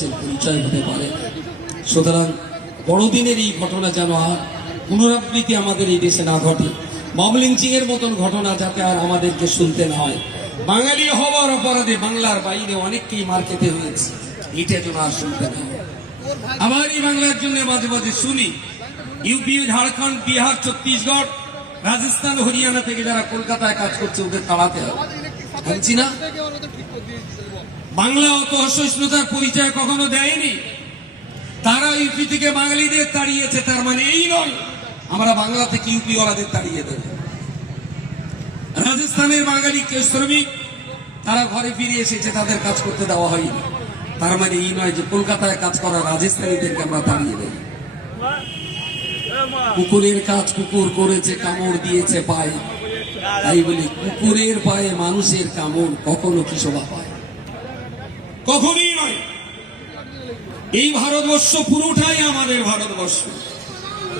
ভারতবর্ষের পরিচয় হতে পারে। সুতরাং বড়দিনের এই ঘটনা যেন আর পুনরাবৃত্তি আমাদের এই দেশে না ঘটে, মব লিঞ্চিং এর মতন ঘটনা যাতে আর আমাদেরকে শুনতে না হয়। বাঙালি হওয়ার অপরাধে বাংলার বাইরে অনেককেই মার খেতে হয়েছে, এটা যেন আর শুনতে না হয়। আমার এই বাংলার জন্য মাঝে মাঝে শুনি ইউপি, ঝাড়খণ্ড, বিহার, ছত্তিশগড়, রাজস্থান, হরিয়ানা থেকে যারা কলকাতায় কাজ করছে ওদের তাড়াতে হবে। বলছি না বাংলা অত অসহিষ্ণুতার পরিচয় কখনো দেয়নি, তারা ইউপি থেকে বাঙালিদের তাড়িয়েছে, তার মানে এই নয় আমরা বাংলা থেকে ইউপি ওয়ালাদের তাড়িয়ে দেব। রাজস্থানের বাঙালি শ্রমিক তারা ঘরে ফিরে এসেছে, তাদের কাজ করতে দেওয়া হয়নি, তার মানে এই নয় যে কলকাতায় কাজ করা রাজস্থানীদেরকে আমরা তাড়িয়ে দেব। কুকুরের কাজ কুকুর করেছে, কামড় দিয়েছে পায়ে, তাই বলি কুকুরের পায়ে মানুষের কামড় কখনো কি শোভা পায়? কখনই নয়। এই ভারতবর্ষ পুরোটাই আমাদের ভারতবর্ষ,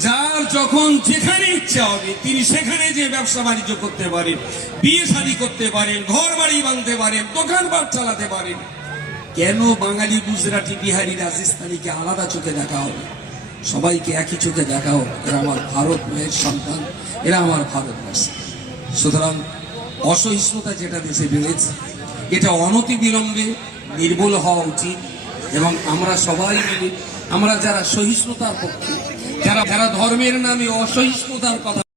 যার যখন যেখানে ইচ্ছা হবে তিনি সেখানে যে ব্যবসা বাণিজ্য করতে পারেন, বিয়ে শাদী করতে পারেন, ঘর বাড়ি বাঁধতে পারেন, দোকানপাট চালাতে পারেন। কেন বাঙালি, গুজরাটি, বিহারি, রাজস্থানীকে আলাদা চোখে দেখা হবে? সবাইকে একই চোখে দেখা হোক, এরা আমার ভারত মায়ের সন্তান, এরা আমার ভারতবর্ষ। সুতরাং অসহিষ্ণুতা যেটা দেশে বেড়েছে এটা অনতি বিলম্বে নির্মূল হওয়া উচিত, এবং আমরা সবাই মিলে, আমরা যারা সহিষ্ণুতার পক্ষে, যারা ধর্মের নামে অসহিষ্ণুতার কথা